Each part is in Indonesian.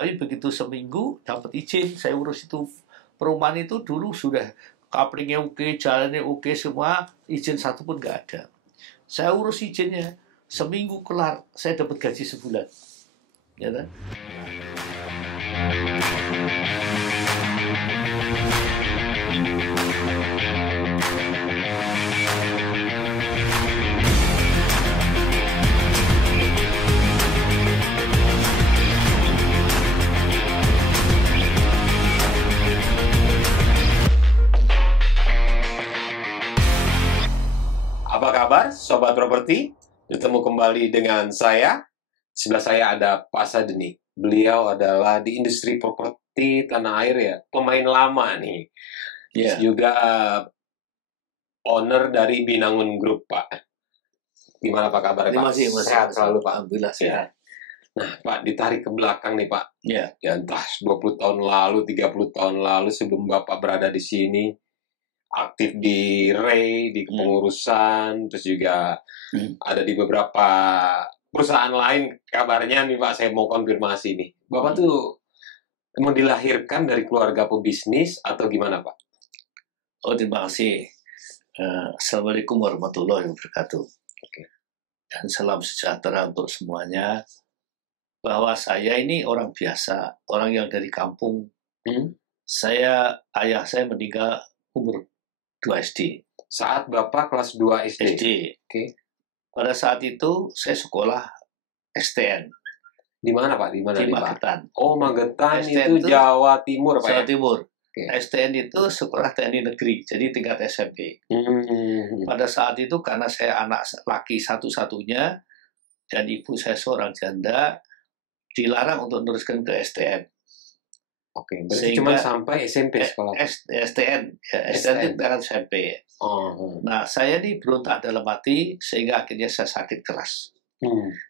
Tapi begitu seminggu dapat izin, saya urus itu perumahan itu dulu sudah kaplingnya oke, jalannya oke semua, izin satu pun nggak ada. Saya urus izinnya, seminggu kelar, saya dapat gaji sebulan. Ya kan? Apa kabar, Sobat Properti? Bertemu kembali dengan saya. Sebelah saya ada Pak Sadeni. Beliau adalah di industri properti tanah air ya, pemain lama nih. Ya. Juga owner dari Binangun Group, Pak. Gimana Pak kabarnya, Terima Pak? kasih, Sehat selalu, Pak. Alhamdulillah sehat. Nah, Pak, ditarik ke belakang nih, Pak. Ya. Ya entah 20 tahun lalu, 30 tahun lalu sebelum Bapak berada di sini, aktif di REI, di kepengurusan, terus juga ada di beberapa perusahaan lain. Kabarnya nih Pak, saya mau konfirmasi nih. Bapak tuh mau dilahirkan dari keluarga pebisnis atau gimana Pak? Oh, terima kasih. Assalamualaikum warahmatullahi wabarakatuh. Oke. Dan salam sejahtera untuk semuanya. Bahwa saya ini orang biasa, orang yang dari kampung. Ayah saya meninggal umur 2 SD. Saat Bapak kelas 2 SD? SD. Oke. Pada saat itu saya sekolah STN. Di mana Pak? Di mana Di nih, Pak? Magetan. Oh, Magetan STN itu Jawa Timur Pak Jawa ya? Timur. Oke. STN itu sekolah teknik negeri, jadi tingkat SMP. Pada saat itu karena saya anak laki satu-satunya dan ibu saya seorang janda, dilarang untuk meneruskan ke STN. Oke, berarti cuma sampai SMP sekolah? STN, ya, STN itu tingkat SMP. Nah, saya ini berontak dalam hati sehingga akhirnya saya sakit keras.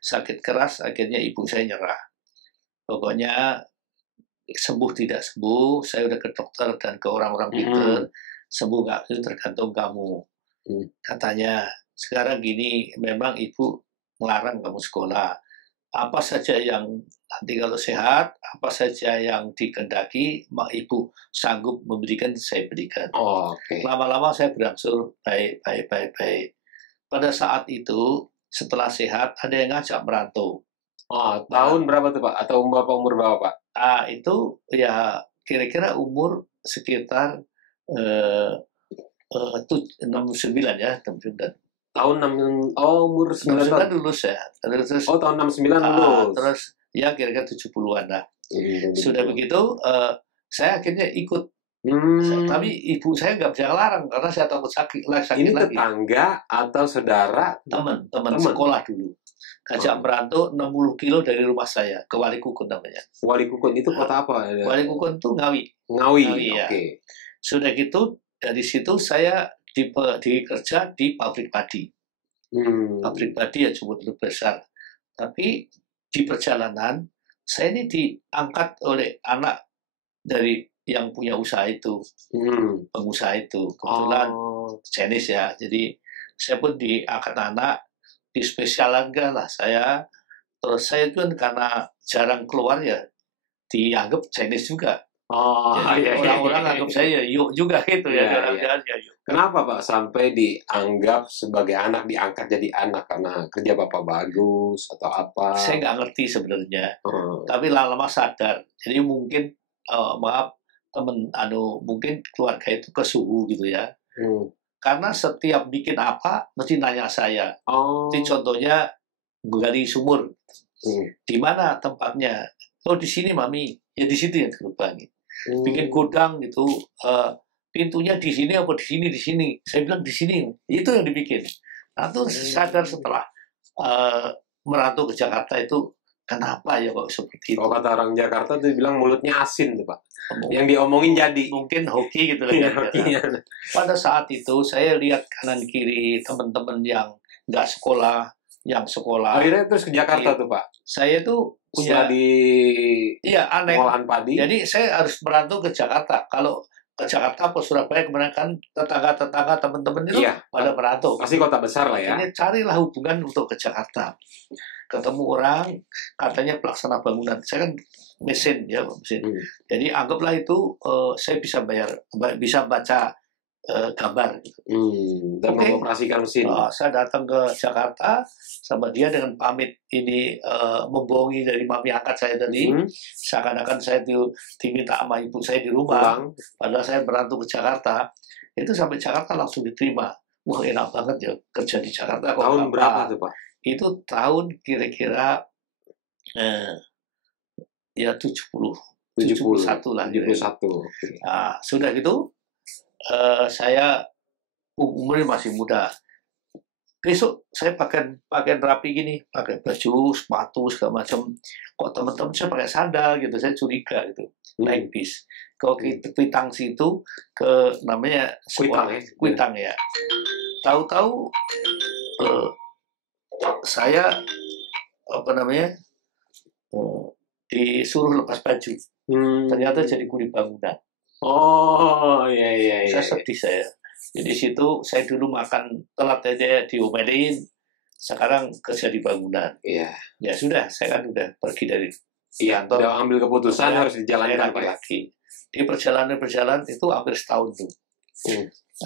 Sakit keras, akhirnya ibu saya nyerah. Pokoknya sembuh tidak sembuh, saya udah ke dokter dan ke orang-orang pintar, sembuh nggak itu tergantung kamu. Katanya, sekarang gini, memang ibu melarang kamu sekolah. Apa saja yang nanti kalau sehat, apa saja yang dikehendaki, ibu sanggup memberikan, saya berikan. Lama-lama saya berangsur baik. Pada saat itu, setelah sehat, ada yang ngajak merantau. Tahun berapa tuh Pak? Atau Bapak umur berapa Pak? Itu ya kira-kira umur sekitar 69 ya, 69. Tahun umur 69 lulus ya. Terus, tahun 69 lulus. Terus ya kira-kira 70-an lah. Sudah begitu, saya akhirnya ikut. Tapi ibu saya nggak bisa larang karena saya takut sakit Ini lagi. Tetangga atau saudara? Teman sekolah dulu. Ngajak merantau 60 kilo dari rumah saya ke Walikukun namanya. Walikukun itu kota apa? Walikukun itu Ngawi. Ngawi, ya. Oke. Sudah gitu dari situ saya dikerja di pabrik padi. Pabrik padi yang cukup besar. Tapi di perjalanan saya ini diangkat oleh anak dari yang punya usaha itu, pengusaha itu. Kebetulan Chinese ya, jadi saya pun diangkat anak, dispesialkan lah saya. Terus saya itu kan karena jarang keluar ya, dianggap Chinese juga. Jadi orang-orang anggap saya yuk juga gitu ya. Kenapa Pak sampai dianggap sebagai anak, diangkat jadi anak? Karena kerja Bapak bagus atau apa? Saya nggak ngerti sebenarnya. Tapi lama-lama sadar. Jadi mungkin mungkin keluarga itu kesuhu gitu ya. Karena setiap bikin apa mesti nanya saya. Jadi contohnya gali sumur. Di mana tempatnya? Oh di sini Mami. Ya di situ yang dilubangi. Bikin gudang gitu, pintunya di sini apa di sini. Saya bilang di sini. Itu yang dibikin. Nah itu sadar setelah merantau ke Jakarta itu, kenapa ya kok seperti itu? Kalau kata orang Jakarta tuh bilang mulutnya asin tuh Pak. Yang diomongin jadi. Mungkin hoki gitu lah. Pada saat itu saya lihat kanan kiri teman-teman yang nggak sekolah, yang sekolah. Akhirnya terus ke Jakarta tuh Pak. Saya tuh punya aneh. Pengolahan padi. Jadi saya harus merantau ke Jakarta. Kalau ke Jakarta atau Surabaya kemudian kan tetangga-tetangga teman-teman itu pada merantau. Pasti kota besar lah ya. Ini carilah hubungan untuk ke Jakarta. ketemu orang katanya pelaksana bangunan, saya kan mesin ya mesin. Jadi anggaplah itu saya bisa bisa baca gambar. Dan mengoperasikan mesin. Saya datang ke Jakarta sama dia dengan pamit ini membohongi dari mami angkat saya tadi, seakan-akan saya diminta sama ibu saya di rumah, padahal saya berantau ke Jakarta. Itu sampai Jakarta langsung diterima. Wah, enak banget ya kerja di Jakarta. Tahun berapa tuh Pak? Itu tahun kira-kira ya 71 lah. 71. Nah, sudah gitu saya umurnya masih muda. Besok saya pakai rapi gini, pakai baju, sepatu segala macam. Kok teman-teman saya pakai sandal gitu, saya curiga gitu. Naik bis ke Kuitang situ, ke namanya Kuitang ya. Tahu-tahu saya disuruh lepas baju. Ternyata jadi kuli bangunan. Oh, iya. Saya sedih saya. Jadi situ saya dulu makan telat aja diomelin, sekarang kerja di bangunan. Iya. Ya sudah, saya kan udah pergi dari kantor. Udah ambil keputusan harus dijalankan lagi. Di perjalanan itu hampir setahun tuh.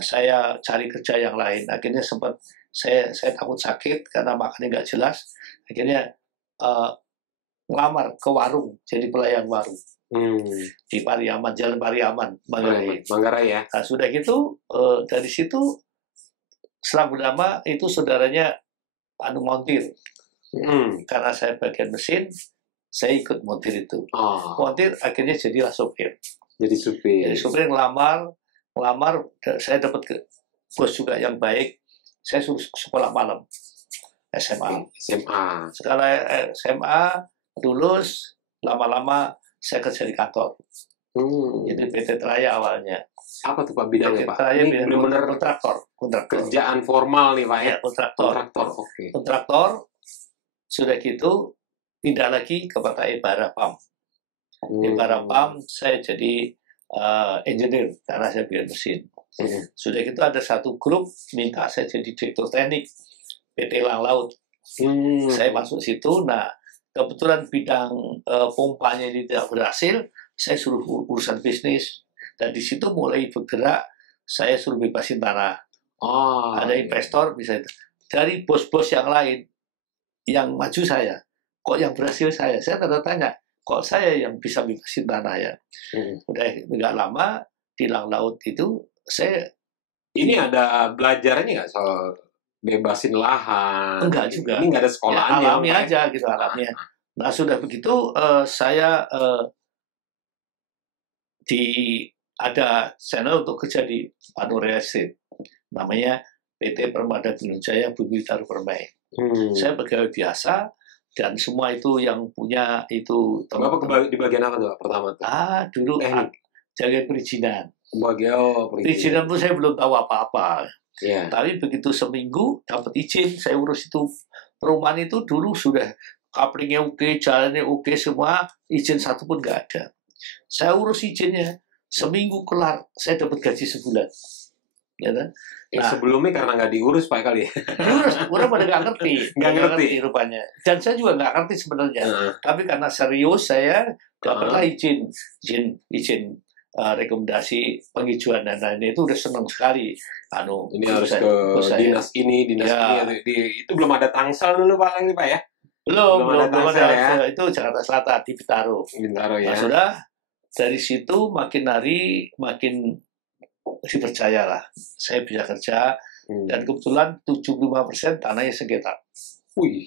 Saya cari kerja yang lain. Akhirnya sempat saya takut sakit karena makannya nggak jelas. Akhirnya ngelamar ke warung, jadi pelayan warung. Di Pariaman, Jalan Pariaman, Manggarai ya. Nah, sudah gitu dari situ selang lama itu saudaranya montir. Karena saya bagian mesin, saya ikut montir itu. Montir akhirnya jadilah sopir. Jadi supir ngelamar, saya dapat bos juga yang baik. Saya suruh sekolah malam, SMA. Setelah SMA lulus, lama-lama saya kerja di kantor. Jadi PT Traya awalnya. Apa tuh Pak bidangnya Pak? Ini benar-benar kontraktor. Kerjaan formal nih Pak ya? Kontraktor. Oke. Kontraktor, sudah gitu pindah lagi ke PT Barapam. Di Barapam saya jadi engineer karena saya bikin mesin. Sudah gitu ada satu grup minta saya jadi direktur teknik PT Lang Laut. Saya masuk situ. Nah, kebetulan bidang pompanya ini tidak berhasil, saya suruh urusan bisnis. Dan di situ mulai bergerak, saya suruh bebasin tanah. Ada investor, bisa itu. Dari bos-bos yang lain, yang maju saya, kok yang berhasil saya? Saya tanya, kok saya yang bisa bebasin tanah ya? Udah nggak lama, di Lang Laut itu, saya... Ini ada belajarnya nggak soal bebasin lahan? Enggak juga. Ini nggak ada sekolahannya. Ya, alami aja gitu alaminya. Nah sudah begitu saya ada channel untuk kerja di Real Estate, namanya PT Permada Binujaya Bumi Taruh Permai. Saya pegawai biasa dan semua itu yang punya itu. Bapak di bagian apa tuh pertama tuh? Dulu jaga perizinan. Perizinan pun saya belum tahu apa-apa. Yeah. Tapi begitu seminggu dapat izin, saya urus itu. Perumahan itu dulu sudah couplingnya oke, jalannya oke semua, izin satu pun nggak ada. Saya urus izinnya, seminggu kelar, saya dapat gaji sebulan. Ya kan? Nah, sebelumnya karena nggak diurus Pak kali. Diurus, orang pada nggak ngerti, rupanya. Dan saya juga nggak ngerti sebenarnya. Tapi karena serius saya dapatlah izin rekomendasi penghijauan dan lain-lain itu udah senang sekali. Ini harus ke dinas ini, itu belum ada tangsel dulu Pak lagi Pak ya? Belum ada ya? Itu Jakarta Selatan di Bintaro ya. Nah, sudah dari situ makin hari makin dipercaya lah. Saya bisa kerja dan kebetulan 75% tanahnya sengketa. Wih,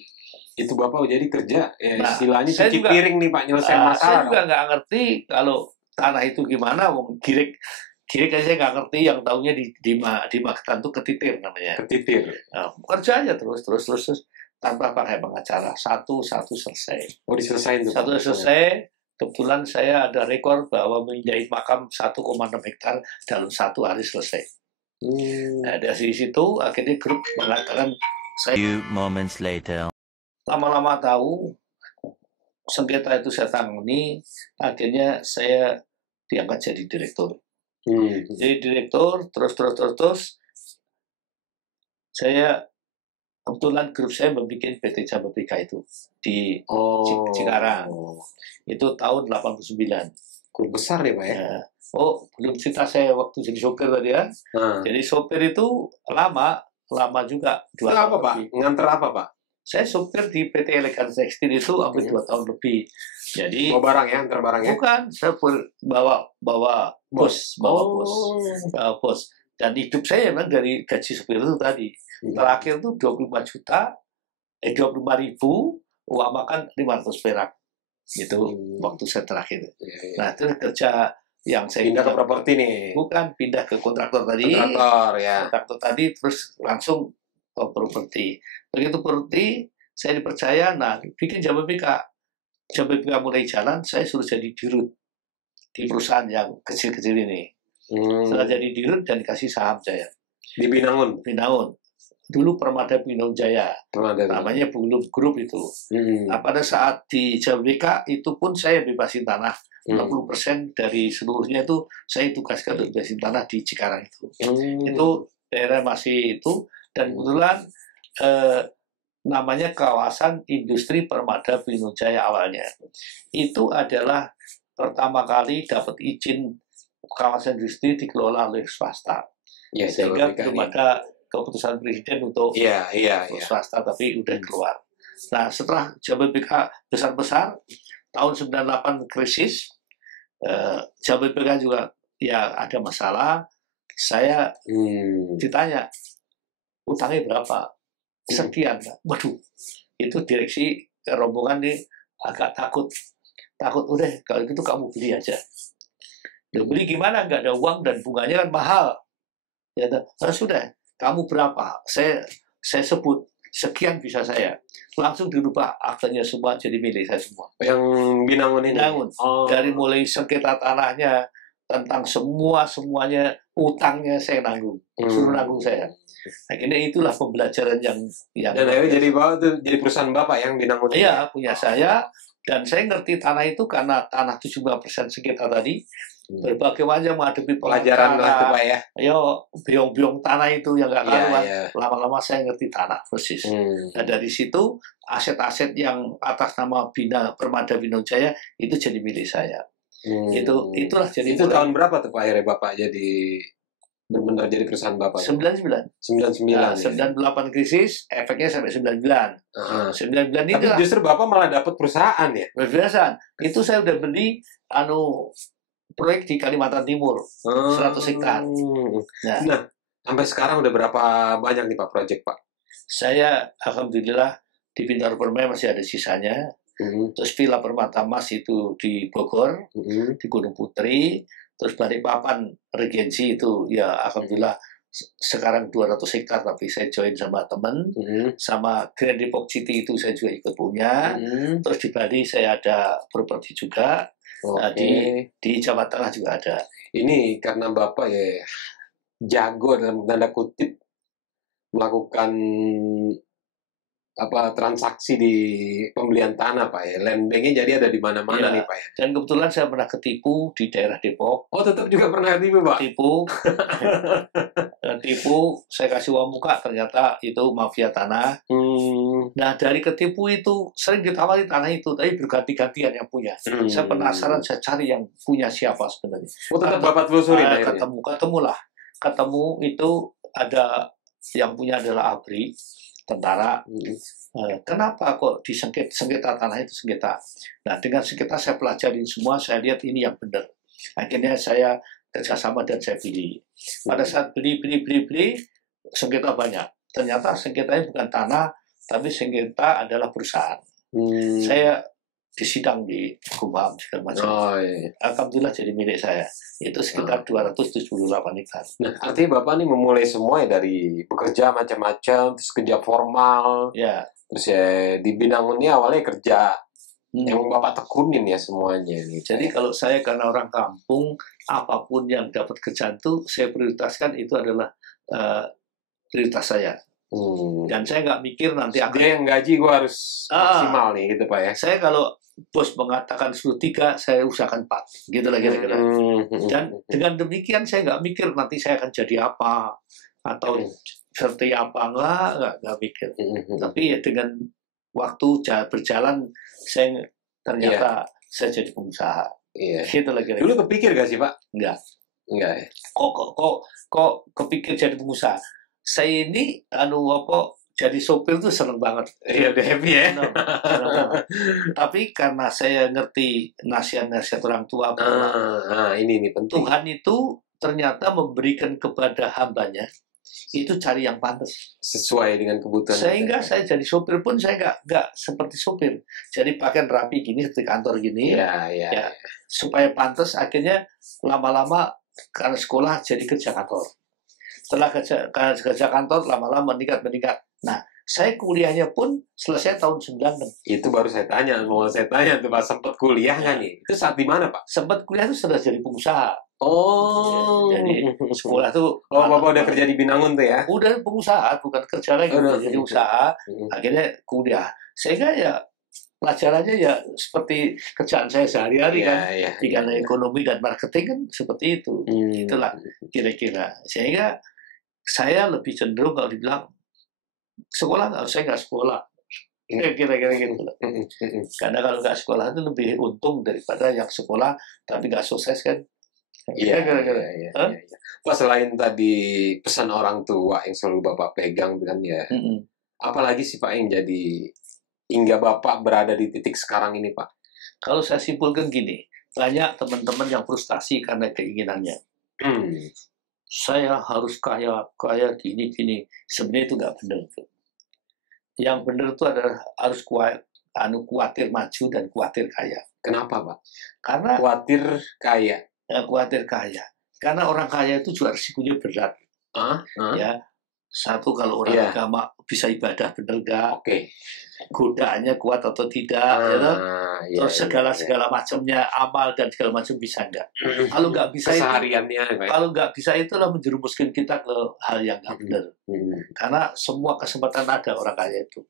itu Bapak jadi kerja istilahnya cuci piring nih Pak, nyelesain masalah. Saya juga nggak ngerti kalau tanah itu gimana, girik aja saya nggak ngerti, yang tahunya di Magetan tuh ketitir namanya. Ketitir. Nah, kerja aja terus tanpa pakai pengacara, satu selesai. Diselesain tuh. Satu selesai. Kebetulan saya ada rekor bahwa menjahit makam 1,6 hektar dalam 1 hari selesai. Nah, dari situ akhirnya grup mengatakan saya. Few moments later. Lama-lama tahu sengketa itu saya tangani, akhirnya saya diangkat jadi direktur. Jadi direktur terus saya kebetulan grup saya membuat PT Jababeka itu di Cikarang. Itu tahun 89. Grup besar ya Pak ya? Ya. Oh, belum cerita saya waktu jadi sopir tadi ya. Jadi sopir itu lama juga 2 tahun apa Pak? Nganter apa Pak? Saya sopir di PT Elegan Tekstil itu hampir 2 tahun lebih. Jadi bawa barang ya, antar barang ya? Bukan, saya bawa bos. Dan hidup saya memang dari gaji sopir itu tadi. Terakhir itu 25.000, uang makan 500 perak. Itu waktu saya terakhir. Nah, itu kerja yang saya pindah ke properti nih. Bukan, pindah ke kontraktor tadi. Kontraktor tadi terus langsung ke properti. Begitu properti, saya dipercaya, nah bikin Jababeka mulai jalan, saya suruh jadi dirut di perusahaan yang kecil-kecil ini. Setelah jadi dirut dan kasih saham saya. Di Binangun? Binangun. Dulu Permada Binangun Jaya. Namanya Bulum Group itu. Nah, pada saat di Jababeka itu pun saya bebasin tanah. 60% dari seluruhnya itu saya tugaskan untuk bebasin tanah di Cikarang itu. Itu daerah masih itu. Dan kebetulan namanya kawasan industri Permada Binangun Jaya awalnya. Itu adalah pertama kali dapat izin kawasan industri dikelola oleh swasta. Ya, sehingga belum ada keputusan presiden untuk swasta, tapi udah keluar. Nah, setelah Jababeka besar-besar, tahun 98 krisis, Jababeka juga ya ada masalah. Saya ditanya, utangnya berapa? Sekian. Waduh, itu direksi rombongan nih agak takut. Udah, kalau gitu kamu beli aja. Ya, beli gimana? Nggak ada uang dan bunganya kan mahal. Ya, sudah, kamu berapa? Saya sebut, sekian bisa saya. Langsung dirubah aktenya semua jadi milik saya semua. Yang Binangun ini? Binangun. Dari mulai sengketa tanahnya, tentang semuanya, utangnya saya nanggung. Suruh nanggung saya. Akhirnya itulah pembelajaran yang dan akhirnya jadi perusahaan Bapak yang Binangun. Iya, punya saya. Dan saya ngerti tanah itu karena tanah 75% sengketa tadi. Berbagai macam menghadapi pelajaran lah itu Pak ya. Ayo, biong-biong tanah itu yang nggak karuan. Lama-lama saya ngerti tanah persis. Nah, dari situ aset-aset yang atas nama Permada Binangun Jaya itu jadi milik saya. Itulah jadi. Itu tahun berapa tuh Pak akhirnya Bapak jadi benar jadi perusahaan Bapak? 99. 98 krisis, efeknya sampai 99. 99 itu. Tapi justru Bapak malah dapat perusahaan ya? Perusahaan. Itu saya udah beli proyek di Kalimantan Timur, 100 hektar. Nah, sampai sekarang udah berapa banyak nih Pak proyek Pak? Saya alhamdulillah di Bintaro Permai masih ada sisanya. Terus Villa Permata Mas itu di Bogor, di Gunung Putri. Terus Balikpapan Regensi itu ya alhamdulillah sekarang 200 hektar, tapi saya join sama teman. Sama Grand Depok City itu saya juga ikut punya. Terus di Bali saya ada properti juga. Di Jawa Tengah juga ada. Ini karena Bapak ya jago dalam tanda kutip melakukan transaksi di pembelian tanah Pak ya. Land banknya jadi ada di mana-mana nih Pak ya. Dan kebetulan saya pernah ketipu di daerah Depok. Oh, tetap juga pernah ketipu Pak? Tipu, saya kasih uang muka, ternyata itu mafia tanah. Nah, dari ketipu itu sering ditawari tanah itu, tapi berganti-gantian yang punya. Saya penasaran, saya cari yang punya siapa sebenarnya. Oh, tetap Bapak telusuri ketemu itu ada yang punya adalah ABRI, tentara. Kenapa kok sengketa tanah itu sengketa? Nah, dengan sengketa saya pelajarin semua, saya lihat ini yang benar. Akhirnya saya kerjasama dan saya beli. Pada saat beli, sengketa banyak. Ternyata sengketanya bukan tanah, tapi sengketa adalah perusahaan. Saya disidang di Kumham segala macam. Alhamdulillah jadi milik saya. Itu sekitar 278 hektar. Nah, artinya Bapak nih memulai semua dari bekerja macam-macam, terus kerja formal. Ya. Terus ya di Binangun ini awalnya kerja. Yang Bapak tekunin ya semuanya. Jadi kalau saya karena orang kampung, apapun yang dapat kerjaan itu saya prioritaskan, itu adalah prioritas saya. Dan saya nggak mikir nanti dia yang gaji gue harus maksimal nih gitu Pak ya. Saya kalau bos mengatakan suruh 3, saya usahakan 4, gitu lah kira-kira. Dan dengan demikian saya nggak mikir nanti saya akan jadi apa, atau seperti apa nggak mikir. Tapi ya dengan waktu berjalan, saya ternyata saya jadi pengusaha. Gitu lah kira-kira. Dulu kepikir gak sih Pak? Enggak ya. Kok kepikir jadi pengusaha? Saya ini jadi sopir tuh seneng banget. Iya, udah happy ya. Seneng banget. Tapi karena saya ngerti nasihat-nasihat orang tua bahwa ini penting. Tuhan itu ternyata memberikan kepada hambanya itu cari yang pantas sesuai dengan kebutuhan. Sehingga saya jadi sopir pun saya nggak seperti sopir. Jadi pakaian rapi gini seperti kantor gini. Ya, supaya pantas. Akhirnya lama-lama karena sekolah jadi kerja kantor. Setelah kerja kantor lama-lama meningkat. Nah, saya kuliahnya pun selesai tahun 96. Itu baru saya tanya, mau saya tanya tuh Pak, sempat kuliah nggak nih? Itu saat di mana Pak? Sempat kuliah itu sudah jadi pengusaha. Jadi sekolah tuh. Bapak udah kerja di Binangun tuh ya? Udah pengusaha, bukan kerja lagi, udah jadi usaha. Akhirnya kuliah. Sehingga ya pelajarannya ya seperti kerjaan saya sehari-hari kan. Karena ekonomi dan marketing kan seperti itu. Itulah kira-kira. Sehingga saya lebih cenderung kalau dibilang sekolah saya nggak sekolah. Kira-kira gitu. Karena kalau nggak sekolah itu lebih untung daripada yang sekolah tapi nggak sukses kan. Iya. Pak, selain tadi pesan orang tua yang selalu Bapak pegang kan ya, apalagi sih Pak yang jadi hingga Bapak berada di titik sekarang ini Pak? Kalau saya simpulkan gini, banyak teman-teman yang frustasi karena keinginannya. Saya harus kaya gini. Sebenarnya itu nggak benar. Yang benar itu adalah harus khawatir maju dan khawatir kaya. Kenapa Pak? Karena khawatir kaya. Khawatir kaya. Karena orang kaya itu juga risikonya berat. Ya, satu kalau orang agama bisa ibadah benar nggak? Godaannya kuat atau tidak? Terus segala macamnya amal dan segala macam bisa nggak? Kalau nggak bisa kalau nggak bisa itulah menjerumuskan kita ke hal yang nggak benar. Karena semua kesempatan ada orang kaya itu.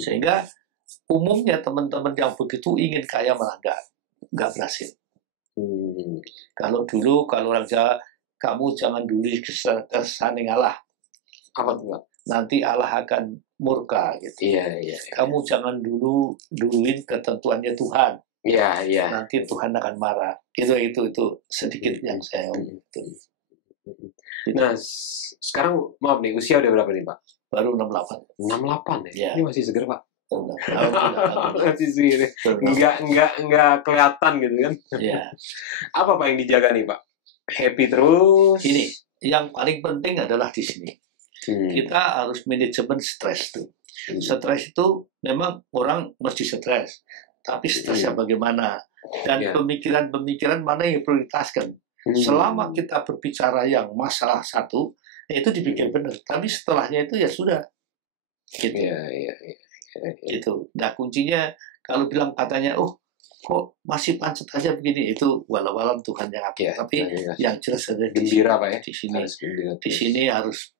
Sehingga umumnya teman-teman yang begitu ingin kaya malah nggak berhasil. Kalau orang Jawa, kamu jangan dulu kersane Allah. Apa tuh? Nanti Allah akan murka gitu. Kamu jangan duluin ketentuannya Tuhan. Nanti Tuhan akan marah. Itu sedikit yang saya omongin. Nah, sekarang maaf nih, usia udah berapa nih Pak? Baru 68. 68 ya? Ini masih seger Pak? Masih seger. Enggak kelihatan gitu kan? Apa Pak yang dijaga nih Pak? Happy terus? Ini, yang paling penting adalah di sini. Kita harus manajemen stres tuh. Stres itu memang orang mesti stres, tapi stresnya bagaimana dan pemikiran mana yang prioritaskan. Selama kita berbicara yang masalah satu, itu dipikir benar. Tapi setelahnya itu ya sudah. Gitu. Gitu. Nah kuncinya kalau bilang katanya, kok masih pancet aja begini, itu walau-walau Tuhan yang atur. Tapi yang jelas ada gembira Pak ya. Di sini harus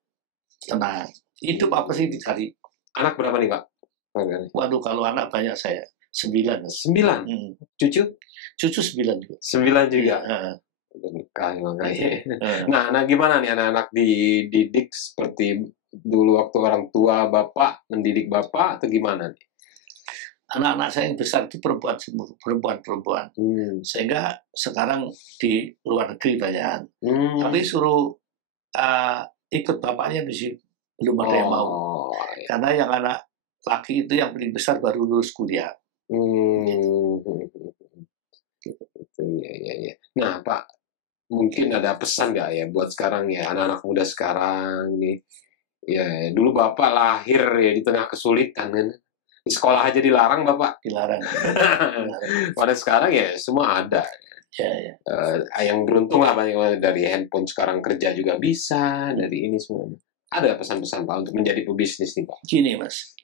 tenang. Hidup apa sih dicari? Anak berapa nih Pak? Waduh, kalau anak banyak saya 9. 9? Cucu 9 juga. 9 juga? Nah, gimana nih anak-anak dididik seperti dulu waktu orang tua Bapak mendidik Bapak atau gimana nih? Anak-anak saya yang besar itu perempuan. Sehingga sekarang di luar negeri banyak. Tapi suruh ikut bapaknya belum ada yang mau. Karena yang anak laki itu yang paling besar baru lulus kuliah. Nah Pak, mungkin ada pesan nggak ya buat sekarang ya anak-anak muda sekarang nih? Ya dulu Bapak lahir ya di tengah kesulitan kan. Di sekolah aja dilarang Bapak. Dilarang. Pada sekarang ya semua ada. Yang beruntung lah banyak dari handphone sekarang kerja juga bisa, dari ini semua. Ada pesan-pesan Pak untuk menjadi pebisnis nih Pak? Gini Mas,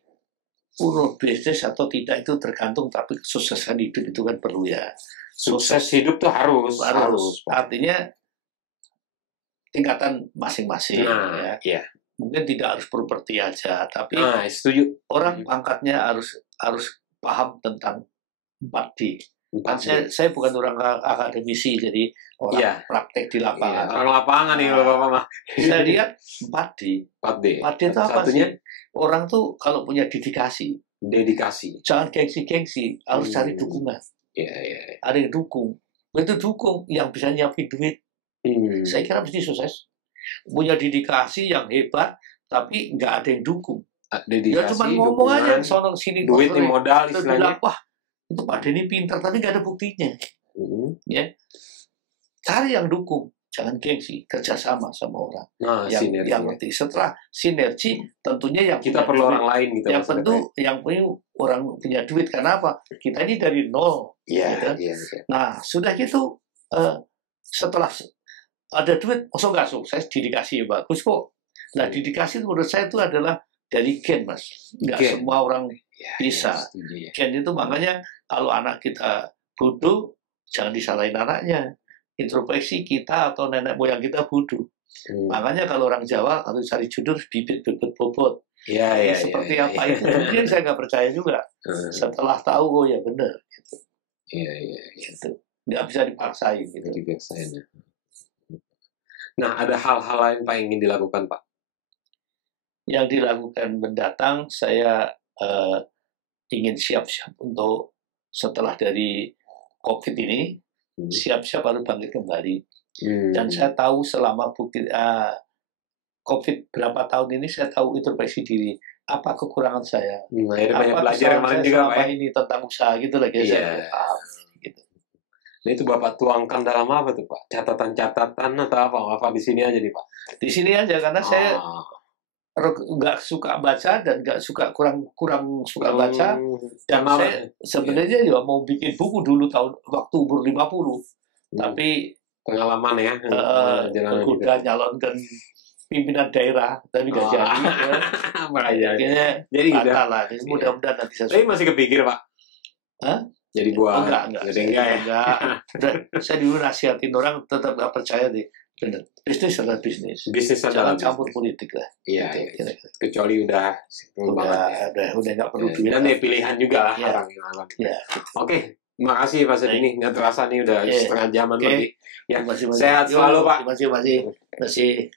bisnis atau tidak itu tergantung, tapi kesuksesan hidup itu kan perlu ya. Sukses hidup tuh harus. Artinya tingkatan masing-masing ya. Mungkin tidak harus properti aja, tapi setuju. Orang pangkatnya harus paham tentang 4D. Kan saya bukan orang akademisi, jadi orang praktek di lapangan. Orang lapangan nih Bapak mah. Saya lihat 4D. 4D. 4D itu apa sih? Orang tuh kalau punya dedikasi. Jangan gengsi-gengsi, harus cari dukungan. Ada yang dukung. Itu dukung yang bisa nyiapin duit. Saya kira mesti sukses. Punya dedikasi yang hebat, tapi nggak ada yang dukung. Ya cuma ngomong aja sono sini. Duit modal istilahnya. Wah, itu Pak Denny pintar, tapi nggak ada buktinya. Ya, cari yang dukung. Jangan gengsi, kerjasama sama orang yang ngerti. Setelah sinergi, tentunya yang kita perlu orang lain gitu. Yang tentu yang punya orang punya duit. Karena apa? Kita ini dari nol. Nah, sudah gitu, setelah ada duit, nggak sukses, dedikasi bagus kok. Nah, dedikasi menurut saya itu adalah dari gen, Mas. Nggak semua orang bisa. Gen itu makanya kalau anak kita bodoh, jangan disalahin anaknya. Introspeksi kita atau nenek moyang kita bodoh. Makanya kalau orang Jawa kalau cari jodoh bibit bobot. Seperti apa itu? Mungkin saya nggak percaya juga. Setelah tahu, oh ya benar. Gitu. Gitu. Nggak bisa dipaksain. Gitu. Nah, ada hal-hal lain Pak yang ingin dilakukan Pak? Yang dilakukan mendatang, saya ingin siap-siap untuk setelah dari COVID ini. Siap-siap harus bangkit kembali. Dan saya tahu selama COVID berapa tahun ini, saya tahu introspeksi diri. Apa kekurangan saya? Apa belajar kemarin juga Pak ini tentang usaha gitu lagi. Gitu. Nah, itu Bapak tuangkan dalam apa tuh Pak? Catatan-catatan atau apa? Di sini aja nih Pak? Di sini aja, karena saya nggak suka baca dan nggak suka kurang suka baca. Dan saya sebenarnya juga mau bikin buku dulu waktu umur 50, tapi pengalaman ya, udah nyalonkan pimpinan daerah tapi nggak jadi. Jadi batal lah. Mudah-mudahan nanti saya. Tapi masih kepikir Pak? Jadi buat enggak ya. Saya dulu nasihatin orang tetap nggak percaya deh. Bisnis adalah bisnis. Jangan campur politik lah. Kecuali udah nggak perlu duit. Dan pilihan juga lah orang yang alam. Oke, terima kasih Pak Denny. Nggak terasa nih udah setengah jaman lebih. Masih sehat selalu Pak. Masih.